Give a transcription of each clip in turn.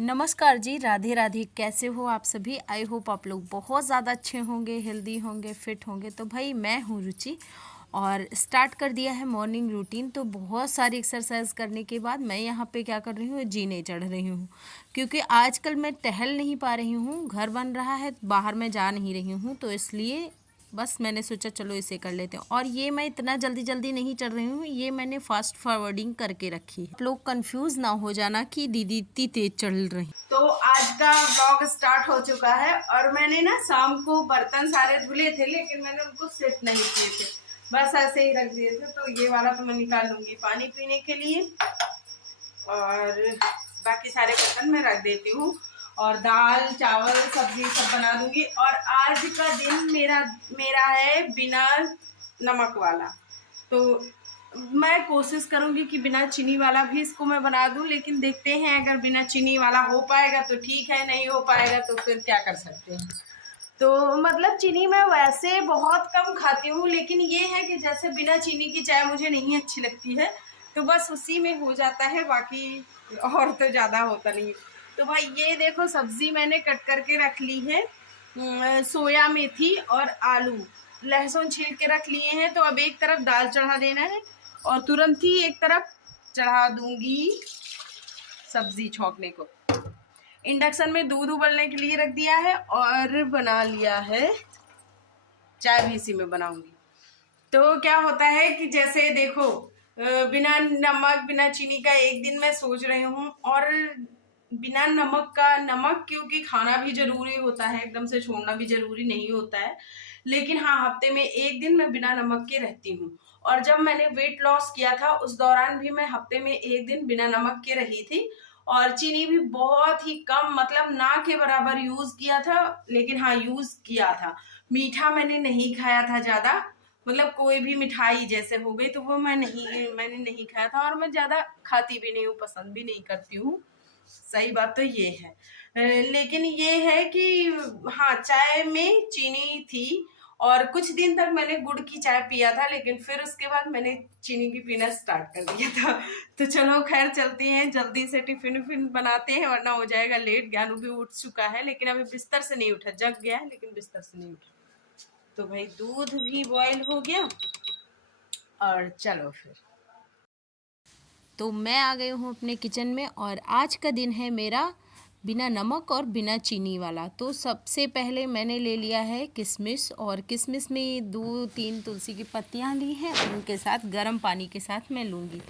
नमस्कार जी, राधे राधे। कैसे हो आप सभी? आई होप आप लोग बहुत ज़्यादा अच्छे होंगे, हेल्दी होंगे, फिट होंगे। तो भाई मैं हूँ रुचि और स्टार्ट कर दिया है मॉर्निंग रूटीन। तो बहुत सारी एक्सरसाइज करने के बाद मैं यहाँ पे क्या कर रही हूँ, जीने चढ़ रही हूँ, क्योंकि आजकल मैं टहल नहीं पा रही हूँ। घर बन रहा है, बाहर मैं जा नहीं रही हूँ, तो इसलिए बस मैंने सोचा चलो इसे कर लेते हैं। और ये मैं इतना जल्दी जल्दी नहीं चढ़ रही हूँ, ये मैंने फास्ट फॉरवर्डिंग करके रखी है। आप लोग कंफ्यूज ना हो जाना कि दीदी इतनी तेज चढ़ रही। तो आज का व्लॉग स्टार्ट हो चुका है और मैंने ना शाम को बर्तन सारे धुले थे, लेकिन मैंने उनको सेट नहीं किए थे, बस ऐसे ही रख दिए थे। तो ये वाला तो मैं निकाल लूंगी पानी पीने के लिए और बाकी सारे बर्तन मैं रख देती हूँ और दाल चावल सब्जी सब बना दूंगी। और आज का दिन मेरा है बिना नमक वाला। तो मैं कोशिश करूंगी कि बिना चीनी वाला भी इसको मैं बना दूं, लेकिन देखते हैं अगर बिना चीनी वाला हो पाएगा तो ठीक है, नहीं हो पाएगा तो फिर क्या कर सकते हैं। तो मतलब चीनी मैं वैसे बहुत कम खाती हूँ, लेकिन ये है कि जैसे बिना चीनी की चाय मुझे नहीं अच्छी लगती है, तो बस उसी में हो जाता है, बाकी और तो ज़्यादा होता नहीं। तो भाई ये देखो सब्जी मैंने कट करके रख ली है, सोया मेथी और आलू, लहसुन छील के रख लिए हैं। तो अब एक तरफ दाल चढ़ा देना है और तुरंत ही एक तरफ चढ़ा दूंगी सब्जी छौंकने को। इंडक्शन में दूध उबलने के लिए रख दिया है और बना लिया है, चाय भी इसी में बनाऊंगी। तो क्या होता है कि जैसे देखो बिना नमक बिना चीनी का एक दिन मैं सोच रही हूँ, और बिना नमक का, नमक क्योंकि खाना भी जरूरी होता है, एकदम से छोड़ना भी जरूरी नहीं होता है, लेकिन हाँ हफ्ते में एक दिन मैं बिना नमक के रहती हूँ। और जब मैंने वेट लॉस किया था उस दौरान भी मैं हफ्ते में एक दिन बिना नमक के रही थी, और चीनी भी बहुत ही कम, मतलब ना के बराबर यूज किया था, लेकिन हाँ यूज किया था। मीठा मैंने नहीं खाया था ज्यादा, मतलब कोई भी मिठाई जैसे हो गई तो वो मैंने नहीं खाया था, और मैं ज्यादा खाती भी नहीं हूँ, पसंद भी नहीं करती हूँ। सही बात तो ये है। लेकिन ये है कि हाँ चाय में चीनी थी, और कुछ दिन तक मैंने गुड़ की चाय पिया था, लेकिन फिर उसके बाद मैंने चीनी की पीना स्टार्ट कर दिया था। तो चलो खैर चलते हैं, जल्दी से टिफिन विफिन बनाते हैं वरना हो जाएगा लेट। ज्ञानू भी उठ चुका है लेकिन अभी बिस्तर से नहीं उठा, जग गया है लेकिन बिस्तर से नहीं उठा। तो भाई दूध भी बॉईल हो गया और चलो फिर। तो मैं आ गई हूँ अपने किचन में और आज का दिन है मेरा बिना नमक और बिना चीनी वाला। तो सबसे पहले मैंने ले लिया है किशमिश, और किशमिश में 2-3 तुलसी की पत्तियाँ ली हैं, उनके साथ गर्म पानी के साथ मैं लूँगी।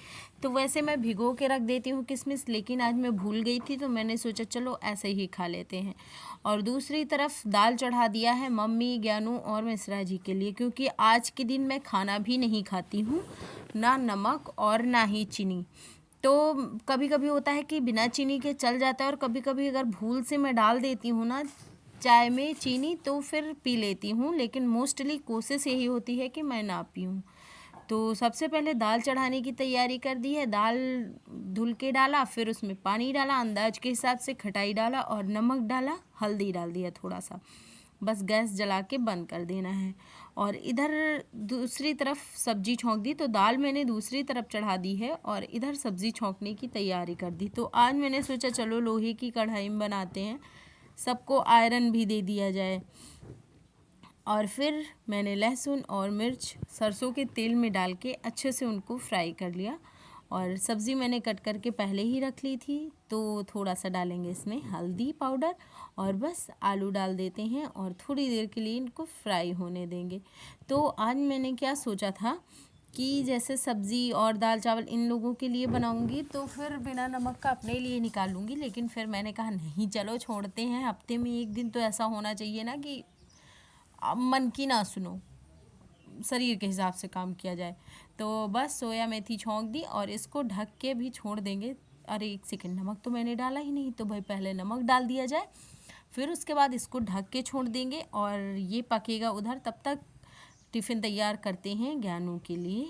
तो वैसे मैं भिगो के रख देती हूँ किशमिश, लेकिन आज मैं भूल गई थी तो मैंने सोचा चलो ऐसे ही खा लेते हैं। और दूसरी तरफ दाल चढ़ा दिया है मम्मी, ज्ञानू और मिश्रा जी के लिए, क्योंकि आज के दिन मैं खाना भी नहीं खाती हूँ, ना नमक और ना ही चीनी। तो कभी कभी होता है कि बिना चीनी के चल जाता है, और कभी कभी अगर भूल से मैं डाल देती हूँ ना चाय में चीनी तो फिर पी लेती हूँ, लेकिन मोस्टली कोशिश यही होती है कि मैं ना पीऊँ। तो सबसे पहले दाल चढ़ाने की तैयारी कर दी है। दाल धुल के डाला, फिर उसमें पानी डाला, अंदाज के हिसाब से खटाई डाला और नमक डाला, हल्दी डाल दिया थोड़ा सा, बस गैस जला के बंद कर देना है। और इधर दूसरी तरफ सब्जी छौंक दी, तो दाल मैंने दूसरी तरफ चढ़ा दी है और इधर सब्जी छौंकने की तैयारी कर दी। तो आज मैंने सोचा चलो लोहे की कढ़ाई में बनाते हैं, सबको आयरन भी दे दिया जाए। और फिर मैंने लहसुन और मिर्च सरसों के तेल में डाल के अच्छे से उनको फ्राई कर लिया, और सब्ज़ी मैंने कट करके पहले ही रख ली थी। तो थोड़ा सा डालेंगे इसमें हल्दी पाउडर और बस आलू डाल देते हैं और थोड़ी देर के लिए इनको फ्राई होने देंगे। तो आज मैंने क्या सोचा था कि जैसे सब्ज़ी और दाल चावल इन लोगों के लिए बनाऊंगी तो फिर बिना नमक का अपने लिए निकालूंगी, लेकिन फिर मैंने कहा नहीं चलो छोड़ते हैं, हफ्ते में एक दिन तो ऐसा होना चाहिए ना कि मन की ना सुनो, शरीर के हिसाब से काम किया जाए। तो बस सोया मेथी छौंक दी और इसको ढक के भी छोड़ देंगे। अरे एक सेकंड, नमक तो मैंने डाला ही नहीं, तो भाई पहले नमक डाल दिया जाए, फिर उसके बाद इसको ढक के छोड़ देंगे और ये पकेगा उधर। तब तक टिफ़िन तैयार करते हैं ज्ञानू के लिए।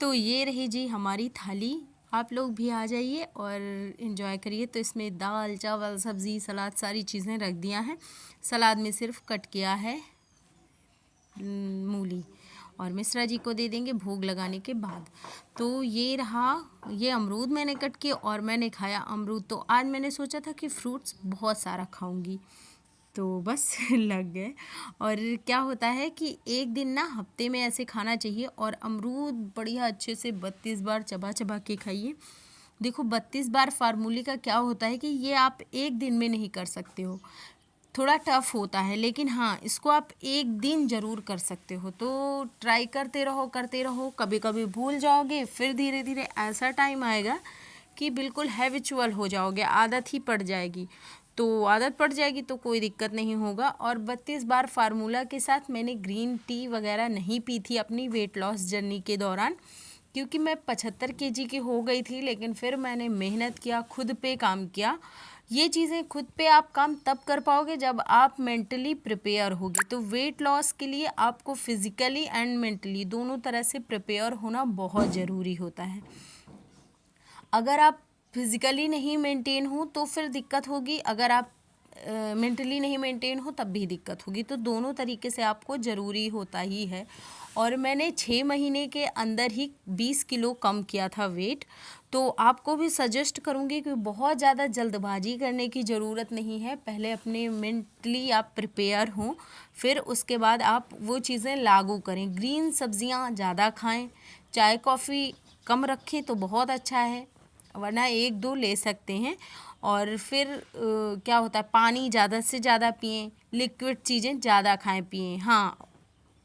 तो ये रही जी हमारी थाली। आप लोग भी आ जाइए और इन्जॉय करिए। तो इसमें दाल चावल सब्ज़ी सलाद सारी चीज़ें रख दिया है। सलाद में सिर्फ कट किया है मूली, और मिश्रा जी को दे देंगे भोग लगाने के बाद। तो ये रहा, ये अमरूद मैंने कट किए और मैंने खाया अमरूद। तो आज मैंने सोचा था कि फ्रूट्स बहुत सारा खाऊंगी, तो बस लग गए। और क्या होता है कि एक दिन ना हफ्ते में ऐसे खाना चाहिए। और अमरूद बढ़िया अच्छे से 32 बार चबा चबा के खाइए। देखो 32 बार फार्मूले का क्या होता है कि ये आप एक दिन में नहीं कर सकते हो, थोड़ा टफ होता है, लेकिन हाँ इसको आप एक दिन ज़रूर कर सकते हो। तो ट्राई करते रहो करते रहो, कभी कभी भूल जाओगे, फिर धीरे धीरे ऐसा टाइम आएगा कि बिल्कुल हैबिचुअल हो जाओगे, आदत ही पड़ जाएगी। तो आदत पड़ जाएगी तो कोई दिक्कत नहीं होगा। और 32 बार फार्मूला के साथ मैंने ग्रीन टी वगैरह नहीं पी थी अपनी वेट लॉस जर्नी के दौरान, क्योंकि मैं 75 केजी की हो गई थी। लेकिन फिर मैंने मेहनत किया, खुद पे काम किया। ये चीज़ें खुद पे आप काम तब कर पाओगे जब आप मेंटली प्रिपेयर होगे। तो वेट लॉस के लिए आपको फिज़िकली एंड मेंटली दोनों तरह से प्रिपेयर होना बहुत ज़रूरी होता है। अगर आप फिज़िकली नहीं मेंटेन हो तो फिर दिक्कत होगी, अगर आप मेंटली नहीं मेंटेन हो तब भी दिक्कत होगी। तो दोनों तरीके से आपको ज़रूरी होता ही है। और मैंने 6 महीने के अंदर ही 20 किलो कम किया था वेट। तो आपको भी सजेस्ट करूँगी कि बहुत ज़्यादा जल्दबाजी करने की ज़रूरत नहीं है। पहले अपने मेंटली आप प्रिपेयर हों, फिर उसके बाद आप वो चीज़ें लागू करें। ग्रीन सब्जियां ज़्यादा खाएं, चाय कॉफ़ी कम रखें तो बहुत अच्छा है, वरना एक दो ले सकते हैं। और फिर क्या होता है, पानी ज़्यादा से ज़्यादा पिएं, लिक्विड चीज़ें ज़्यादा खाएं पिएं। हाँ,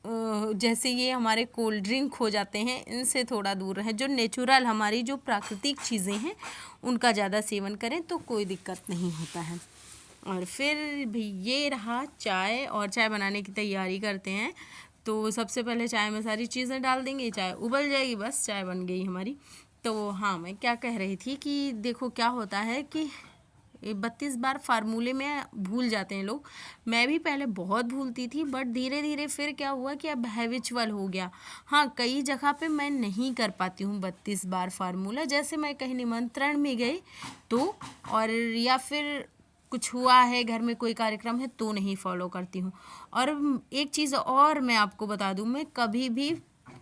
जैसे ये हमारे कोल्ड ड्रिंक हो जाते हैं, इनसे थोड़ा दूर रहें। जो नेचुरल हमारी जो प्राकृतिक चीज़ें हैं उनका ज़्यादा सेवन करें तो कोई दिक्कत नहीं होता है। और फिर भी ये रहा चाय, और चाय बनाने की तैयारी करते हैं। तो सबसे पहले चाय में सारी चीज़ें डाल देंगे, चाय उबल जाएगी, बस चाय बन गई हमारी। तो हाँ, मैं क्या कह रही थी कि देखो क्या होता है कि 32 बार फार्मूले में भूल जाते हैं लोग। मैं भी पहले बहुत भूलती थी, बट धीरे धीरे फिर क्या हुआ कि अब हैबिचुअल हो गया। हाँ, कई जगह पे मैं नहीं कर पाती हूँ 32 बार फार्मूला, जैसे मैं कहीं निमंत्रण में गई तो, और या फिर कुछ हुआ है घर में, कोई कार्यक्रम है तो नहीं फॉलो करती हूँ। और एक चीज़ और मैं आपको बता दूँ, मैं कभी भी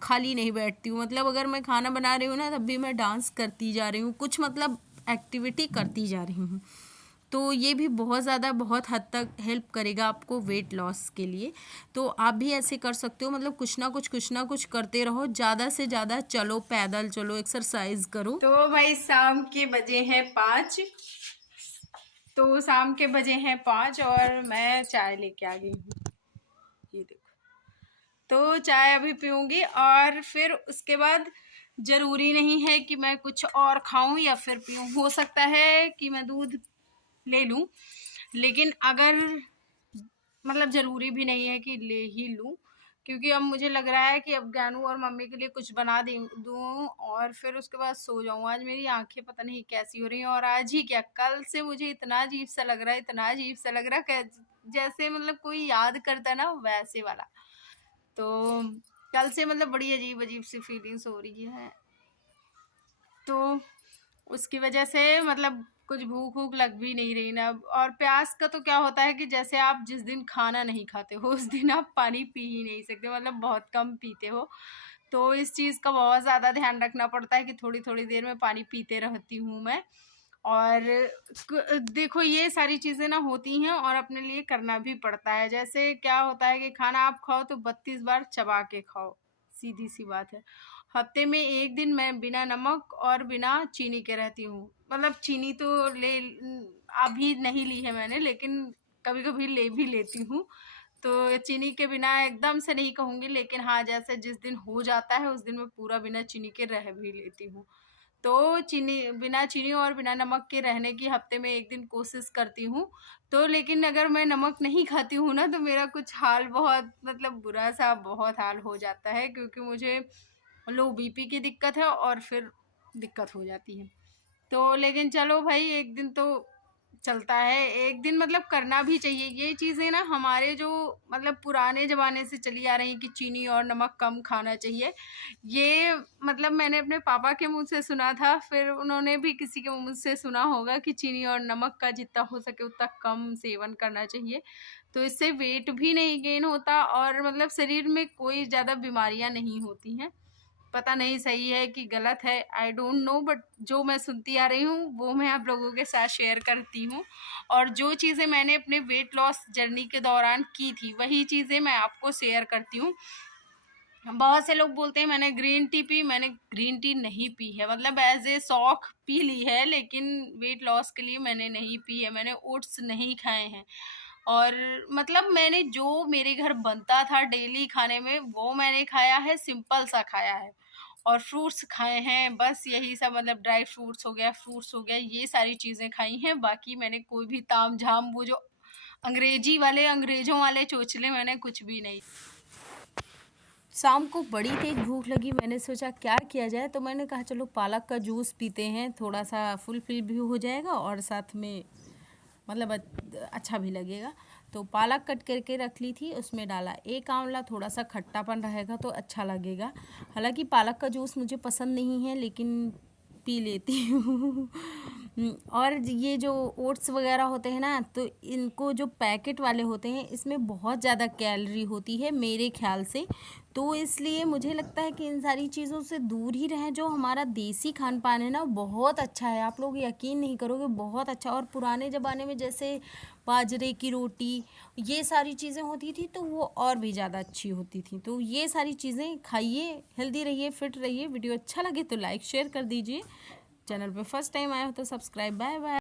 खाली नहीं बैठती हूँ। मतलब अगर मैं खाना बना रही हूँ ना, तब भी मैं डांस करती जा रही हूँ, कुछ मतलब एक्टिविटी करती जा रही हूँ। तो ये भी बहुत ज़्यादा बहुत हद तक हेल्प करेगा आपको वेट लॉस के लिए। तो आप भी ऐसे कर सकते हो, मतलब कुछ ना कुछ करते रहो, ज़्यादा से ज़्यादा चलो, पैदल चलो, एक्सरसाइज करो। तो भाई शाम के बजे हैं 5, तो शाम के बजे हैं 5 और मैं चाय लेके आ गई हूँ, ये देखो। तो चाय अभी पीऊँगी और फिर उसके बाद ज़रूरी नहीं है कि मैं कुछ और खाऊं या फिर पीऊँ। हो सकता है कि मैं दूध ले लूँ, लेकिन अगर मतलब ज़रूरी भी नहीं है कि ले ही लूँ, क्योंकि अब मुझे लग रहा है कि अब ज्ञानू और मम्मी के लिए कुछ बना दूँ और फिर उसके बाद सो जाऊँ। आज मेरी आंखें पता नहीं कैसी हो रही हैं, और आज ही क्या, कल से मुझे इतना अजीब सा लग रहा है, इतना अजीब सा लग रहा है जैसे मतलब कोई याद करता ना, वैसे वाला। तो कल से मतलब बड़ी अजीब अजीब सी फीलिंग्स हो रही है। तो उसकी वजह से मतलब कुछ भूख वूख लग भी नहीं रही ना। और प्यास का तो क्या होता है कि जैसे आप जिस दिन खाना नहीं खाते हो उस दिन आप पानी पी ही नहीं सकते, मतलब बहुत कम पीते हो। तो इस चीज़ का बहुत ज़्यादा ध्यान रखना पड़ता है कि थोड़ी थोड़ी देर में पानी पीते रहती हूँ मैं। और देखो ये सारी चीज़ें ना होती हैं और अपने लिए करना भी पड़ता है। जैसे क्या होता है कि खाना आप खाओ तो 32 बार चबा के खाओ, सीधी सी बात है। हफ्ते में एक दिन मैं बिना नमक और बिना चीनी के रहती हूँ। मतलब चीनी तो अभी नहीं ली है मैंने, लेकिन कभी कभी ले भी लेती हूँ। तो चीनी के बिना एकदम से नहीं कहूँगी, लेकिन हाँ जैसे जिस दिन हो जाता है उस दिन मैं पूरा बिना चीनी के रह भी लेती हूँ। तो बिना चीनी और बिना नमक के रहने की हफ्ते में एक दिन कोशिश करती हूँ। तो लेकिन अगर मैं नमक नहीं खाती हूँ ना, तो मेरा कुछ हाल बहुत मतलब बुरा सा बहुत हाल हो जाता है, क्योंकि मुझे लो बीपी की दिक्कत है और फिर दिक्कत हो जाती है। तो लेकिन चलो भाई, एक दिन तो चलता है। एक दिन मतलब करना भी चाहिए ये चीज़ें ना, हमारे जो मतलब पुराने ज़माने से चली आ रही कि चीनी और नमक कम खाना चाहिए। ये मतलब मैंने अपने पापा के मुँह से सुना था, फिर उन्होंने भी किसी के मुँह से सुना होगा कि चीनी और नमक का जितना हो सके उतना कम सेवन करना चाहिए। तो इससे वेट भी नहीं गेन होता और मतलब शरीर में कोई ज़्यादा बीमारियाँ नहीं होती हैं। पता नहीं सही है कि गलत है, आई डोंट नो, बट जो मैं सुनती आ रही हूँ वो मैं आप लोगों के साथ शेयर करती हूँ। और जो चीज़ें मैंने अपने वेट लॉस जर्नी के दौरान की थी वही चीज़ें मैं आपको शेयर करती हूँ। बहुत से लोग बोलते हैं मैंने ग्रीन टी पी, मैंने ग्रीन टी नहीं पी है, मतलब एज ए शौक पी ली है, लेकिन वेट लॉस के लिए मैंने नहीं पी है। मैंने ओट्स नहीं खाए हैं और मतलब मैंने जो मेरे घर बनता था डेली खाने में वो मैंने खाया है, सिंपल सा खाया है। और फ्रूट्स खाए हैं, बस यही सब, मतलब ड्राई फ्रूट्स हो गया, फ्रूट्स हो गया, ये सारी चीज़ें खाई हैं। बाकी मैंने कोई भी ताम झाम वो जो अंग्रेजी वाले अंग्रेजों वाले चोचले मैंने कुछ भी नहीं। शाम को बड़ी तेज भूख लगी, मैंने सोचा क्या किया जाए, तो मैंने कहा चलो पालक का जूस पीते हैं, थोड़ा सा फुलफिल भी हो जाएगा और साथ में मतलब अच्छा भी लगेगा। तो पालक कट करके रख ली थी, उसमें डाला एक आंवला, थोड़ा सा खट्टापन रहेगा तो अच्छा लगेगा। हालांकि पालक का जूस मुझे पसंद नहीं है लेकिन पी लेती हूँ। और ये जो ओट्स वगैरह होते हैं ना, तो इनको जो पैकेट वाले होते हैं इसमें बहुत ज़्यादा कैलोरी होती है मेरे ख्याल से। तो इसलिए मुझे लगता है कि इन सारी चीज़ों से दूर ही रहें। जो हमारा देसी खान पान है ना, बहुत अच्छा है, आप लोग यकीन नहीं करोगे, बहुत अच्छा। और पुराने ज़माने में जैसे बाजरे की रोटी, ये सारी चीज़ें होती थी तो वो और भी ज़्यादा अच्छी होती थी। तो ये सारी चीज़ें खाइए, हेल्दी रहिए, फिट रहिए। वीडियो अच्छा लगे तो लाइक शेयर कर दीजिए। चैनल पे फर्स्ट टाइम आए हो तो सब्सक्राइब। Bye bye.